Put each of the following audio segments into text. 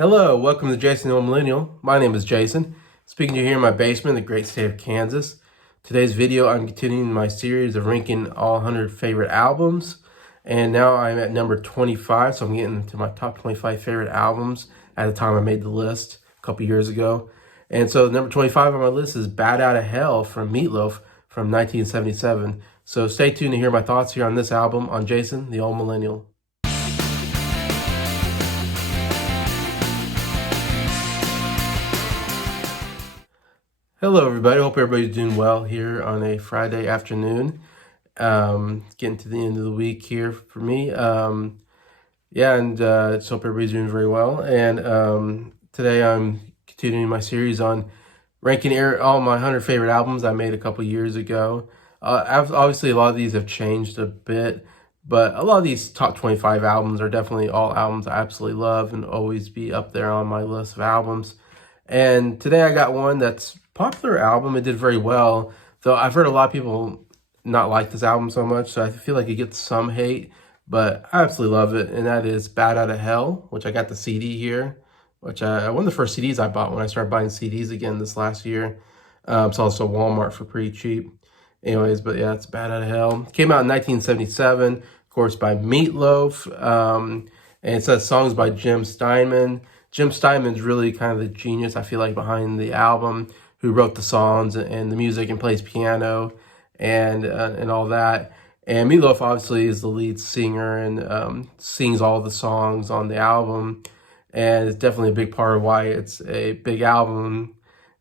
Hello, welcome to Jason the Old Millennial. My name is Jason, speaking to you here in my basement in the great state of Kansas. Today's video, I'm continuing my series of ranking all 100 favorite albums, and now I'm at number 25, so I'm getting into my top 25 favorite albums at the time I made the list a couple years ago. And so number 25 on my list is Bad Outta Hell from Meatloaf from 1977. So stay tuned to hear my thoughts here on this album on Jason the Old Millennial. Hello, everybody. Hope everybody's doing well here on a Friday afternoon. Getting to the end of the week here for me. Just hope everybody's doing very well. And today I'm continuing my series on ranking all my 100 favorite albums I made a couple years ago. Obviously, a lot of these have changed a bit, but a lot of these top 25 albums are definitely all albums I absolutely love and always be up there on my list of albums. And today I got one that's popular album. It did very well, though I've heard a lot of people not like this album so much, so I feel like it gets some hate, but I absolutely love it, and that is Bad Outta Hell, which I got the CD here, which one of the first CDs I bought when I started buying CDs again this last year. It's also Walmart for pretty cheap. Anyways, but yeah, it's Bad Outta Hell. Came out in 1977, of course, by Meatloaf, and it says songs by Jim Steinman. Jim Steinman's really kind of the genius, I feel like, behind the album, who wrote the songs and the music and plays piano and all that. And Meatloaf obviously is the lead singer and sings all the songs on the album. And it's definitely a big part of why it's a big album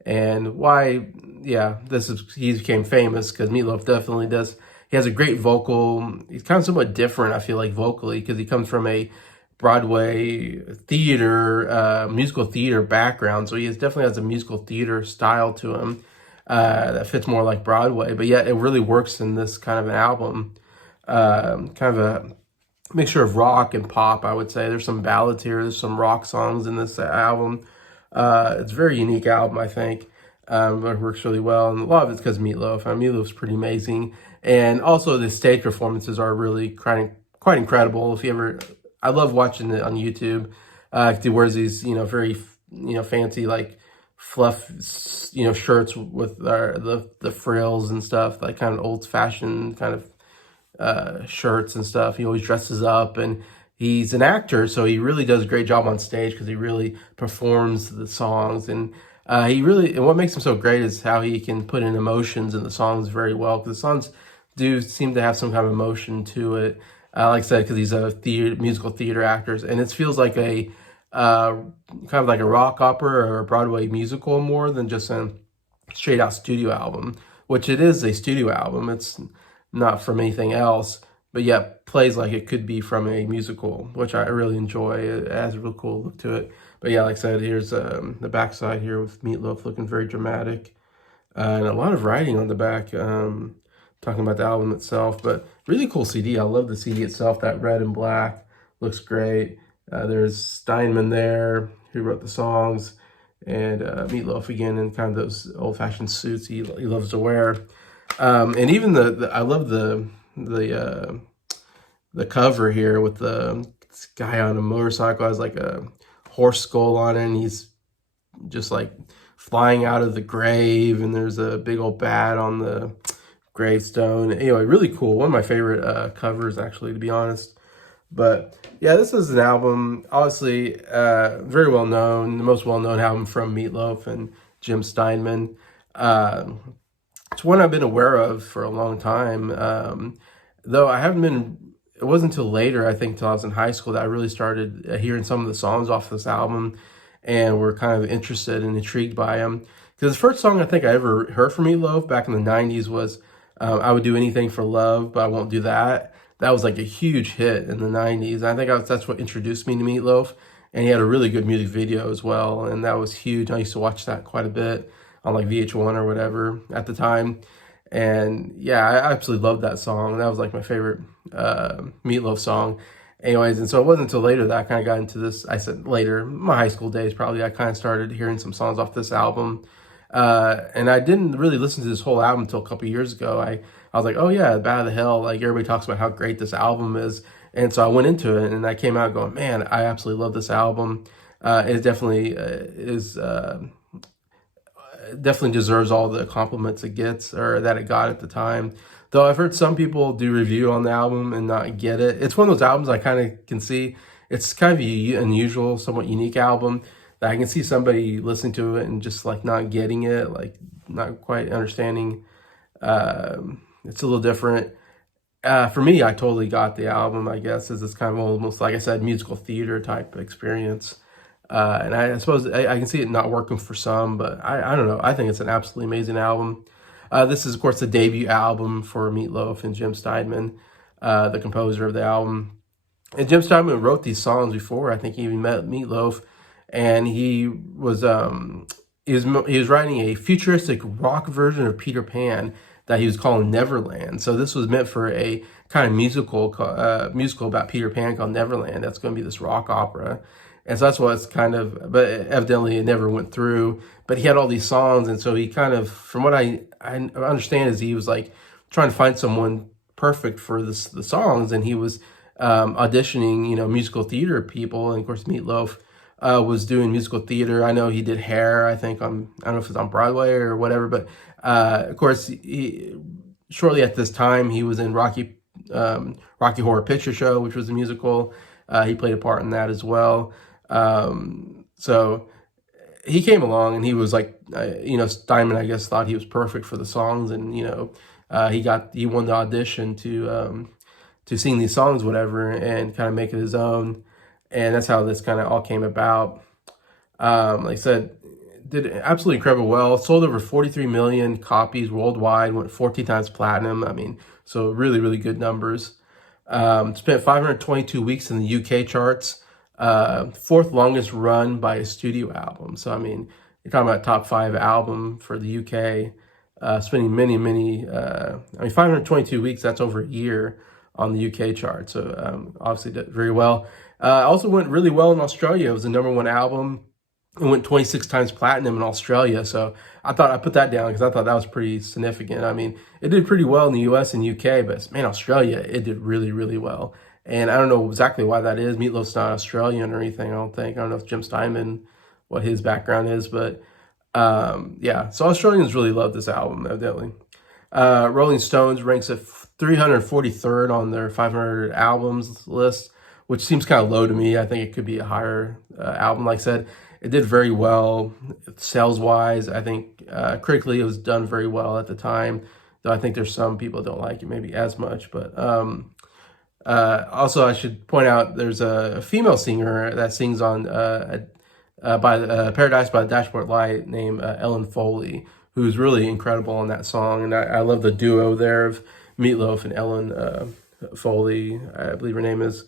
and why, he became famous, because Meatloaf definitely does. He has a great vocal. He's kind of somewhat different, I feel like, vocally, because he comes from a Broadway theater, musical theater background. So he definitely has a musical theater style to him that fits more like Broadway. But yet it really works in this kind of an album. Kind of a mixture of rock and pop, I would say. There's some ballads here. There's some rock songs in this album. It's a very unique album, I think. But it works really well. And a lot of it's because of Meatloaf. Meatloaf's pretty amazing. And also the stage performances are really quite incredible. I love watching it on YouTube. He wears these, very, fancy, like, fluff, shirts with the frills and stuff, like kind of old-fashioned kind of shirts and stuff. He always dresses up, and he's an actor, so he really does a great job on stage because he really performs the songs. And and what makes him so great is how he can put in emotions in the songs very well, because the songs do seem to have some kind of emotion to it. Like I said, because he's a musical theater actor, and it feels like a kind of like a rock opera or a Broadway musical more than just a straight out studio album, which it is a studio album. It's not from anything else, but yet plays like it could be from a musical, which I really enjoy. It has a real cool look to it. But yeah, like I said, here's the backside here with Meatloaf looking very dramatic, and a lot of writing on the back. Talking about the album itself, but really cool CD. I love the CD itself. That red and black looks great. There's Steinman there, who wrote the songs, and Meatloaf again in kind of those old-fashioned suits he loves to wear. And even I love the cover here with this guy on a motorcycle has like a horse skull on it, and he's just like flying out of the grave, and there's a big old bat on the gravestone. Anyway, really cool. One of my favorite covers, actually, to be honest. But yeah, this is an album, obviously, very well known, the most well known album from Meatloaf and Jim Steinman. It's one I've been aware of for a long time, though I haven't been. It wasn't until later, I think, till I was in high school, that I really started hearing some of the songs off this album, and were kind of interested and intrigued by them. Because the first song I think I ever heard from Meatloaf back in the 90s was I Would Do Anything for Love, But I Won't Do That. That was like a huge hit in the 90s. I think that's what introduced me to Meatloaf. And he had a really good music video as well, and that was huge. I used to watch that quite a bit on like VH1 or whatever at the time. And yeah, I absolutely loved that song. That was like my favorite Meatloaf song. Anyways, and so it wasn't until later that I kind of got into this. I said later, my high school days probably, I kind of started hearing some songs off this album. And I didn't really listen to this whole album until a couple of years ago. I was like, oh yeah, Bad Outta Hell, like everybody talks about how great this album is. And so I went into it and I came out going, man, I absolutely love this album. It definitely definitely deserves all the compliments it gets, or that it got at the time. Though I've heard some people do review on the album and not get it. It's one of those albums I kind of can see. It's kind of a unusual, somewhat unique album that I can see somebody listening to it and just like not getting it, like not quite understanding. It's a little different. For me, I totally got the album, I guess, as this kind of almost, like I said, musical theater type experience. And I suppose I can see it not working for some, but I don't know. I think it's an absolutely amazing album. This is, of course, the debut album for Meatloaf and Jim Steinman, the composer of the album. And Jim Steinman wrote these songs before I think he even met Meatloaf, and he was writing a futuristic rock version of Peter Pan that he was calling Neverland. So this was meant for a kind of musical about Peter Pan called Neverland. That's going to be this rock opera. And so that's what it's kind of, but evidently it never went through. But he had all these songs, and so he kind of, from what I understand, is he was like trying to find someone perfect for the songs, and he was auditioning, musical theater people, and of course Meatloaf was doing musical theater. I know he did Hair, I think I don't know if it's on Broadway or whatever, but of course shortly at this time he was in Rocky Horror Picture Show, which was a musical. He played a part in that as well. So he came along and he was like, Steinman, I guess, thought he was perfect for the songs, and he won the audition to sing these songs, whatever, and kind of make it his own. And that's how this kind of all came about. Like I said, did absolutely incredible well. Sold over 43 million copies worldwide, went 14 times platinum. I mean, so really, really good numbers. Spent 522 weeks in the UK charts. Fourth longest run by a studio album. So, I mean, you're talking about top 5 album for the UK. Spending many, 522 weeks, that's over a year on the UK chart. So, obviously did very well. Also went really well in Australia. It was the #1 album. It went 26 times platinum in Australia. So I thought I put that down because I thought that was pretty significant. I mean, it did pretty well in the US and UK, but man, Australia, it did really, really well. And I don't know exactly why that is. Meatloaf's not Australian or anything, I don't think. I don't know if Jim Steinman, what his background is, but yeah. So Australians really love this album, evidently. Rolling Stones ranks it 343rd on their 500 albums list, which seems kind of low to me. I think it could be a higher album. Like I said, it did very well sales-wise. I think critically it was done very well at the time, though I think there's some people that don't like it maybe as much. But also I should point out there's a female singer that sings on Paradise by the Dashboard Light named Ellen Foley, who's really incredible on that song. And I love the duo there of Meatloaf and Ellen Foley, I believe her name is.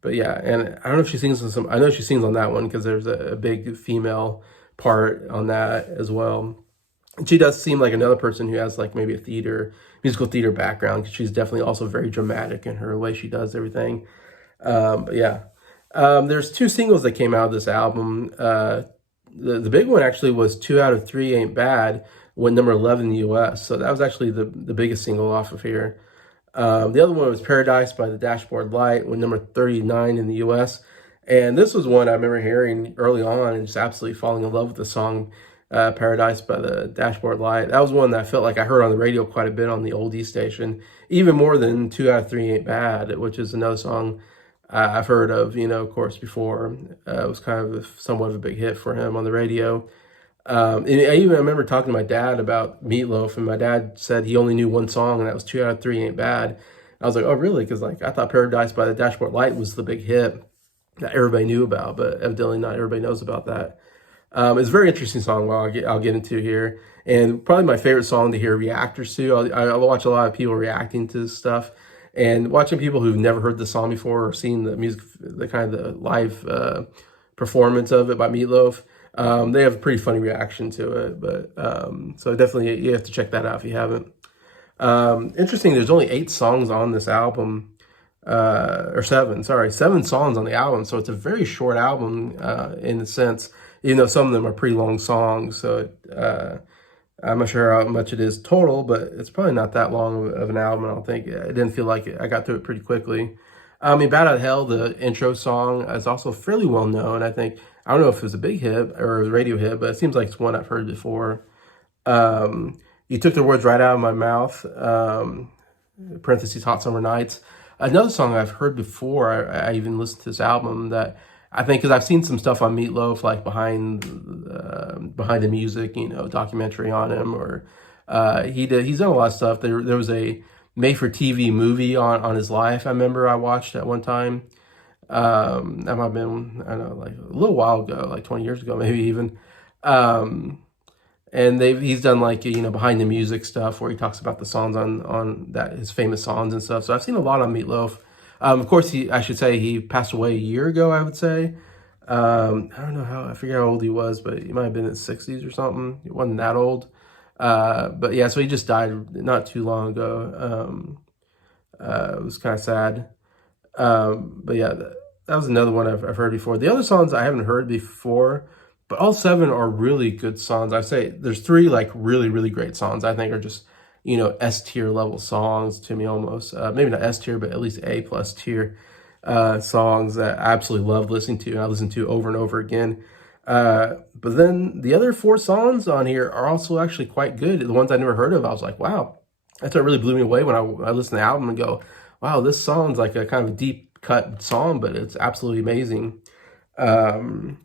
But yeah, and I don't know if she sings on some, I know she sings on that one because there's a big female part on that as well. And she does seem like another person who has like maybe a musical theater background, because she's definitely also very dramatic in her way she does everything. But yeah, there's 2 singles that came out of this album. The big one actually was 2 Out of 3 Ain't Bad, went #11 in the US. So that was actually the biggest single off of here. The other one was Paradise by the Dashboard Light, went #39 in the US. And this was one I remember hearing early on and just absolutely falling in love with the song, Paradise by the Dashboard Light. That was one that I felt like I heard on the radio quite a bit on the oldie station, even more than 2 Out of 3 Ain't Bad, which is another song I've heard of, of course, before. It was kind of somewhat of a big hit for him on the radio. And I remember talking to my dad about Meatloaf, and my dad said he only knew one song, and that was 2 Out of 3 Ain't Bad. I was like, oh, really? Because like I thought Paradise by the Dashboard Light was the big hit that everybody knew about, but evidently not everybody knows about that. It's a very interesting song. I'll get into here, and probably my favorite song to hear reactors to. I watch a lot of people reacting to this stuff, and watching people who've never heard the song before or seen the music, the kind of the live performance of it by Meatloaf. They have a pretty funny reaction to it, but so definitely you have to check that out if you haven't. Interesting, there's only 8 songs on this album, or 7 songs on the album, so it's a very short album in a sense, even though some of them are pretty long songs. So I'm not sure how much it is total, but it's probably not that long of an album, I don't think. It didn't feel like it. I got through it pretty quickly. I mean, Bad Out of Hell, the intro song, is also fairly well known. I think I don't know if it was a big hit or a radio hit, but it seems like it's one I've heard before. Um, you took the words right out of my mouth. Parentheses, Hot Summer Nights. Another song I've heard before. I even listened to this album that I think because I've seen some stuff on Meatloaf, like behind the music, documentary on him, or he's done a lot of stuff. There was a made for TV movie on his life. I remember I watched at one time. That might have been, I don't know, like a little while ago, like 20 years ago, maybe even. Um, and he's done like behind the music stuff where he talks about the songs on that his famous songs and stuff. So I've seen a lot on Meatloaf. Of course, I should say he passed away a year ago. I would say. I don't know I forget how old he was, but he might have been in his 60s or something. He wasn't that old. But yeah, so he just died not too long ago. It was kind of sad. But yeah, that was another one I've heard before. The other songs I haven't heard before, but all seven are really good songs. I say there's three like really, really great songs I think are just, S tier level songs to me almost. Maybe not S tier, but at least A plus tier songs that I absolutely love listening to and I listen to over and over again. But then the other four songs on here are also actually quite good. The ones I never heard of, I was like, wow. That's what really blew me away when I listened to the album and go, wow, this song's like a kind of a deep cut song, but it's absolutely amazing. Um,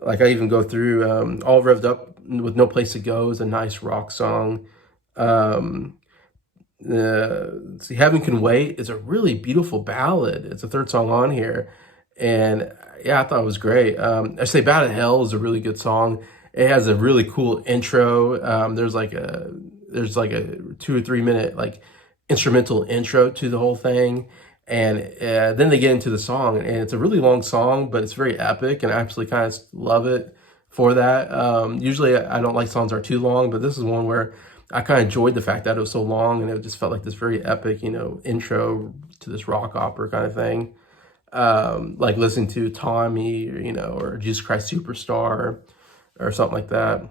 like I even go through All Revved Up with No Place to Go is a nice rock song. Um, See, Heaven Can Wait is a really beautiful ballad. It's the third song on here. And yeah, I thought it was great. I say Bad at Hell is a really good song. It has a really cool intro. There's like a 2 or 3 minute like instrumental intro to the whole thing. And then they get into the song, and it's a really long song, but it's very epic, and I absolutely kind of love it for that. Usually, I don't like songs that are too long, but this is one where I kind of enjoyed the fact that it was so long, and it just felt like this very epic, intro to this rock opera kind of thing. Like listening to Tommy, or Jesus Christ Superstar, or something like that.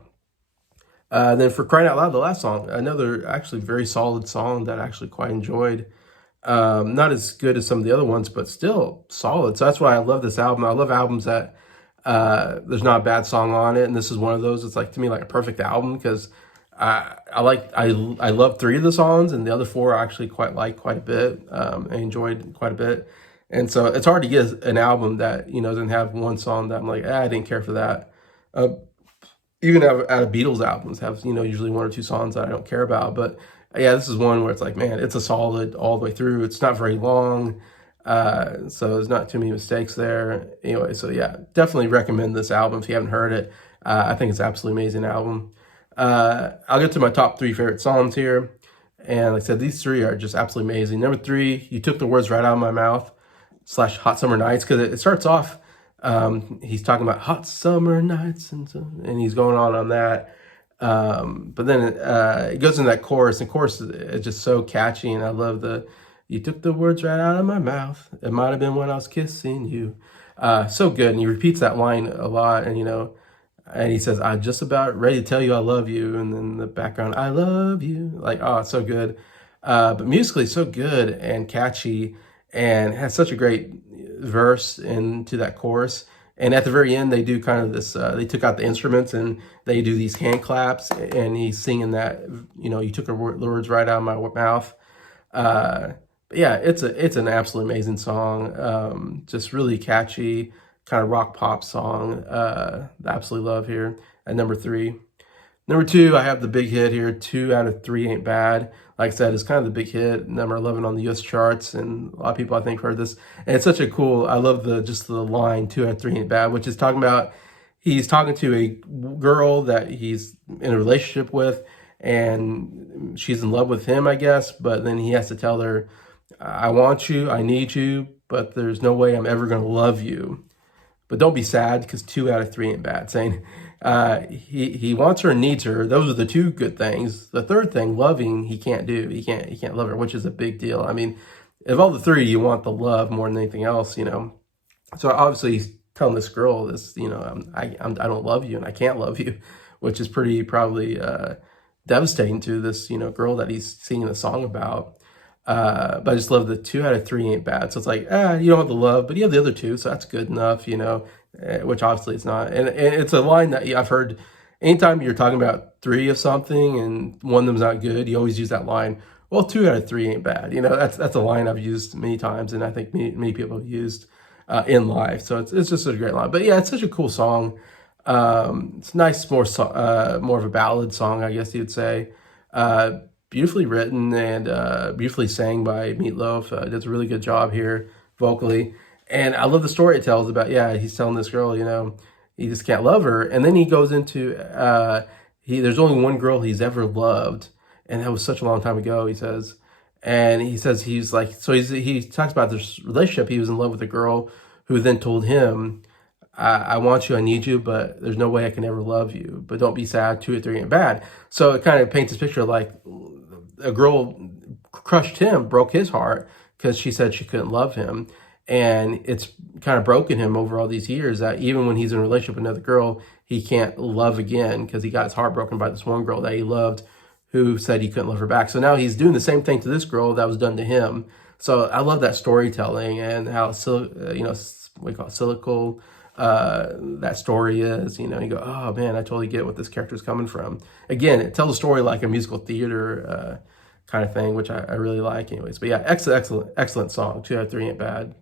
Then for Crying Out Loud, the last song, another actually very solid song that I actually quite enjoyed. Not as good as some of the other ones, but still solid. So that's why I love this album. I love albums that there's not a bad song on it, and this is one of those. It's like to me like a perfect album because I love three of the songs, and the other four I actually quite a bit. I enjoyed quite a bit, and so it's hard to get an album that doesn't have one song that I'm like, I didn't care for that. Uh, Even out of Beatles albums have usually one or two songs that I don't care about, but yeah, this is one where it's like, man, it's a solid all the way through. It's not very long, so there's not too many mistakes there. Anyway, so yeah, definitely recommend this album if you haven't heard it. I think it's an absolutely amazing album. I'll get to my top three favorite songs here, and like I said, these three are just absolutely amazing. Number three, You Took the Words Right Out of My Mouth / Hot Summer Nights, because it starts off. He's talking about hot summer nights and he's going on that. But then it goes in that chorus, and chorus is just so catchy, and I love you took the words right out of my mouth. It might have been when I was kissing you. So good, and he repeats that line a lot, and he says, I'm just about ready to tell you I love you, and then the background, I love you. Like, oh, it's so good. But musically so good and catchy, and has such a great verse into that chorus. And at the very end, they do kind of this, they took out the instruments and they do these hand claps, and he's singing that, you took the words right out of my mouth. But yeah, it's an absolutely amazing song. Just really catchy, kind of rock pop song. I absolutely love here at number three. Number two, I have the big hit here. 2 out of 3 ain't bad. Like I said, it's kind of the big hit, number 11 on the U.S. charts, and a lot of people I think heard this. And it's such a cool. I love just the line 2 out of 3 ain't bad, which is talking about he's talking to a girl that he's in a relationship with, and she's in love with him, I guess. But then he has to tell her, I want you, I need you, but there's no way I'm ever going to love you. But don't be sad because 2 out of 3 ain't bad. Saying he wants her and needs her. Those are the two good things. The third thing, loving, he can't do. He can't love her, which is a big deal. I mean, of all the three, you want the love more than anything else, So obviously, he's telling this girl this, I don't love you and I can't love you, which is pretty probably devastating to this girl that he's singing a song about. But I just love the 2 out of 3 ain't bad. So it's like, you don't have the love, but you have the other two, so that's good enough, which obviously it's not. And it's a line that I've heard anytime you're talking about three of something and one of them's not good, you always use that line. Well, 2 out of 3 ain't bad. That's a line I've used many times, and I think many people have used in life. So it's just a great line. But yeah, it's such a cool song. It's nice, more of a ballad song, I guess you'd say. Uh, Beautifully written and beautifully sang by Meatloaf. Does a really good job here vocally. And I love the story it tells about, yeah, he's telling this girl, he just can't love her. And then he goes into, there's only one girl he's ever loved. And that was such a long time ago, he says. And he says he's like, so he talks about this relationship. He was in love with a girl who then told him, I want you, I need you, but there's no way I can ever love you. But don't be sad, 2 or 3 ain't bad. So it kind of paints this picture of like a girl crushed him, broke his heart because she said she couldn't love him. And it's kind of broken him over all these years that even when he's in a relationship with another girl, he can't love again because he got his heart broken by this one girl that he loved who said he couldn't love her back. So now he's doing the same thing to this girl that was done to him. So I love that storytelling and how, we call it cyclical that story is. You go, oh man, I totally get what this character is coming from. Again, it tells a story like a musical theater kind of thing, which I really like anyways. But yeah, excellent song. 2 out of 3 ain't bad.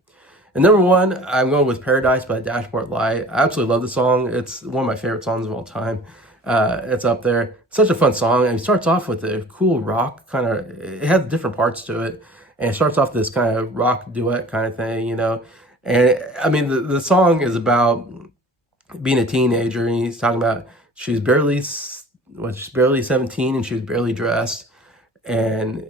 And number 1, I'm going with Paradise by Dashboard Light. I absolutely love the song. It's one of my favorite songs of all time. It's up there. Such a fun song. And it starts off with a cool rock kind of, it has different parts to it. And it starts off this kind of rock duet kind of thing, And I mean, the song is about being a teenager, and he's talking about she's barely 17 and she was barely dressed. And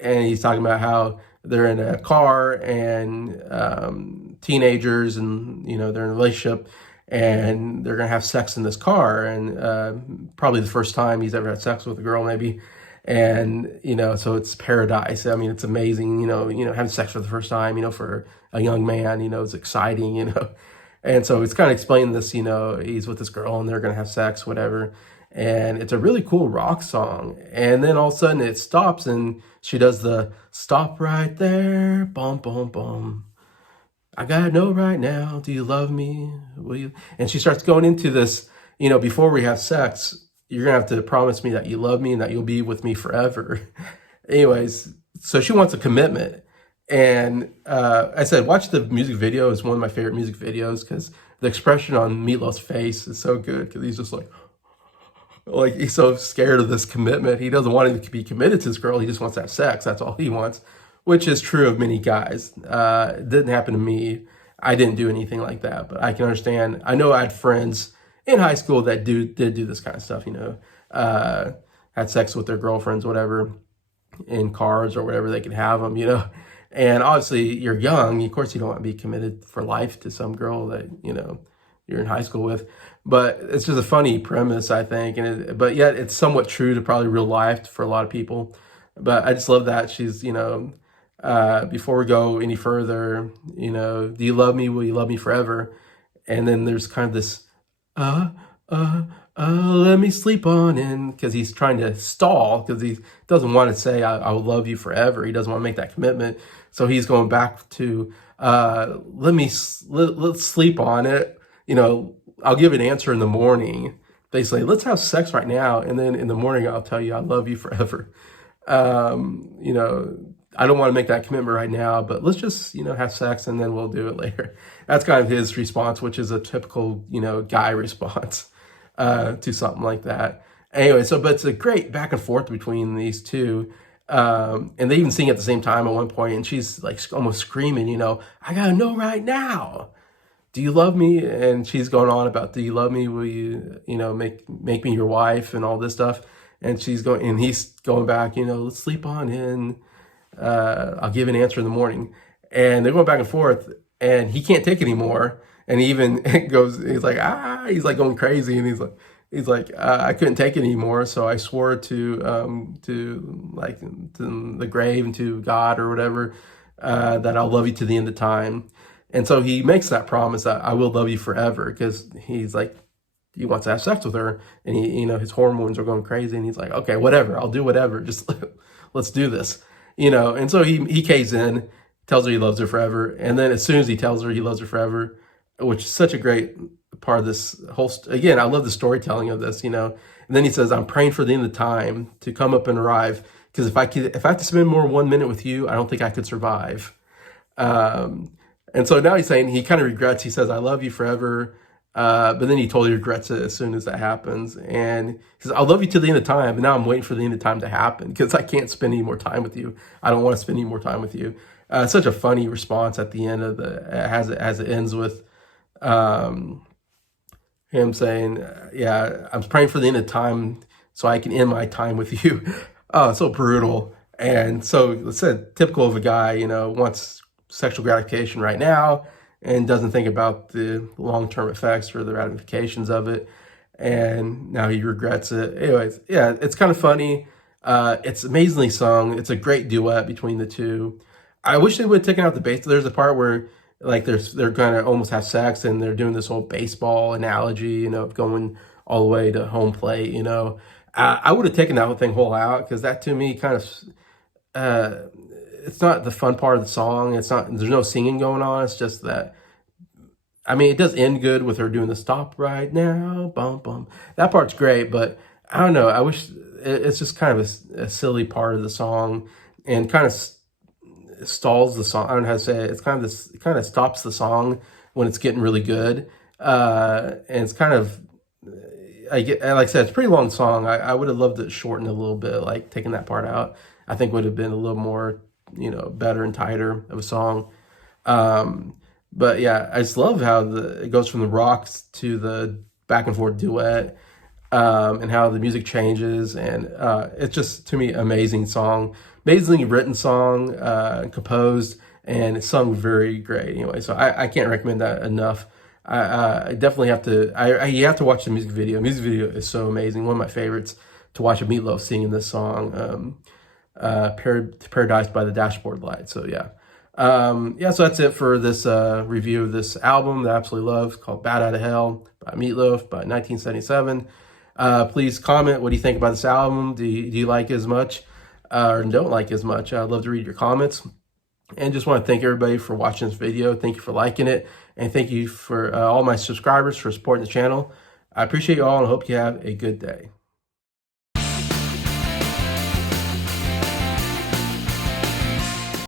he's talking about how they're in a car and teenagers and, they're in a relationship and they're going to have sex in this car. And probably the first time he's ever had sex with a girl, maybe. And, so it's paradise. I mean, it's amazing, having sex for the first time, for a young man, it's exciting, And so it's kind of explaining this, he's with this girl and they're going to have sex, whatever. And it's a really cool rock song. And then all of a sudden it stops and she does the stop right there, bum, bum, bum. I gotta know right now, do you love me? Will you? And she starts going into this, before we have sex, you're gonna have to promise me that you love me and that you'll be with me forever. Anyways, so she wants a commitment. And I said, watch the music video. It's one of my favorite music videos because the expression on Meatloaf's face is so good because he's just like he's so scared of this commitment. He doesn't want to be committed to this girl. He just wants to have sex. That's all he wants, which is true of many guys. It didn't happen to me. I didn't do anything like that, but I can understand. I know I had friends in high school that did do this kind of stuff, had sex with their girlfriends, whatever, in cars or whatever they could have them, And obviously you're young. Of course you don't want to be committed for life to some girl that, you're in high school with. But it's just a funny premise, I think. But yet it's somewhat true to probably real life for a lot of people. But I just love that she's, before we go any further, do you love me? Will you love me forever? And then there's kind of this, let me sleep on in, because he's trying to stall, because he doesn't want to say, I will love you forever. He doesn't want to make that commitment. So he's going back to, let's sleep on it. I'll give an answer in the morning. They say, let's have sex right now. And then in the morning, I'll tell you, I love you forever. I don't want to make that commitment right now, but let's just, have sex and then we'll do it later. That's kind of his response, which is a typical, guy response to something like that. Anyway, but it's a great back and forth between these two. And they even sing at the same time at one point, and she's like almost screaming, I gotta know right now. Do you love me? And she's going on about, do you love me? Will you, make me your wife and all this stuff? And he's going back, let's sleep on in. I'll give an answer in the morning. And they're going back and forth, and he can't take it anymore. And he even he's like going crazy. And he's like, I couldn't take it anymore. So I swore to the grave and to God or whatever, that I'll love you to the end of time. And so he makes that promise that I will love you forever, because he's like, he wants to have sex with her, and his hormones are going crazy, and he's like, okay, whatever, I'll do whatever, just let's do this. And so he caves in, tells her he loves her forever, and then as soon as he tells her he loves her forever, which is such a great part of this whole. Again, I love the storytelling of this, And then he says, "I'm praying for the end of time to come up and arrive, because if I have to spend more than 1 minute with you, I don't think I could survive." And so now he's saying he kind of regrets. He says, "I love you forever." But then he totally regrets it as soon as that happens. And he says, "I'll love you to the end of time, but now I'm waiting for the end of time to happen because I can't spend any more time with you. I don't want to spend any more time with you." Such a funny response at the end of as it ends with um, him saying, "Yeah, I'm praying for the end of time so I can end my time with you." Oh, so brutal. And so it's said typical of a guy, wants sexual gratification right now and doesn't think about the long-term effects or the ramifications of it. And now he regrets it. Anyways, yeah, it's kind of funny. It's amazingly sung. It's a great duet between the two. I wish they would have taken out the bass. There's a part where like they're gonna almost have sex and they're doing this whole baseball analogy, of going all the way to home plate. I would have taken that whole thing out because that to me kind of it's not the fun part of the song. It's not. There's no singing going on. It's just that. I mean, it does end good with her doing the "stop right now," bum bum. That part's great, but I don't know. I wish it's just kind of a silly part of the song, and kind of stalls the song. I don't know how to say it. It's kind of this. It kind of stops the song when it's getting really good, and it's kind of. Like I said, it's a pretty long song. I would have loved it shortened a little bit, like taking that part out. I think would have been a little more, better and tighter of a song. But yeah, I just love how it goes from the rocks to the back and forth duet, and how the music changes, and it's just to me amazing song, amazingly written song, composed, and it's sung very great. Anyway, so I can't recommend that enough. I definitely have to. You have to watch the music video. The music video is so amazing. One of my favorites to watch a Meatloaf singing this song. Paradise by the Dashboard Light. So yeah. So that's it for this review of this album that I absolutely love, called Bad Out of Hell by Meatloaf by 1977. Please comment, what do you think about this album? Do you like it as much or don't like it as much? I'd love to read your comments. And just want to thank everybody for watching this video. Thank you for liking it. And thank you for all my subscribers for supporting the channel. I appreciate you all and hope you have a good day.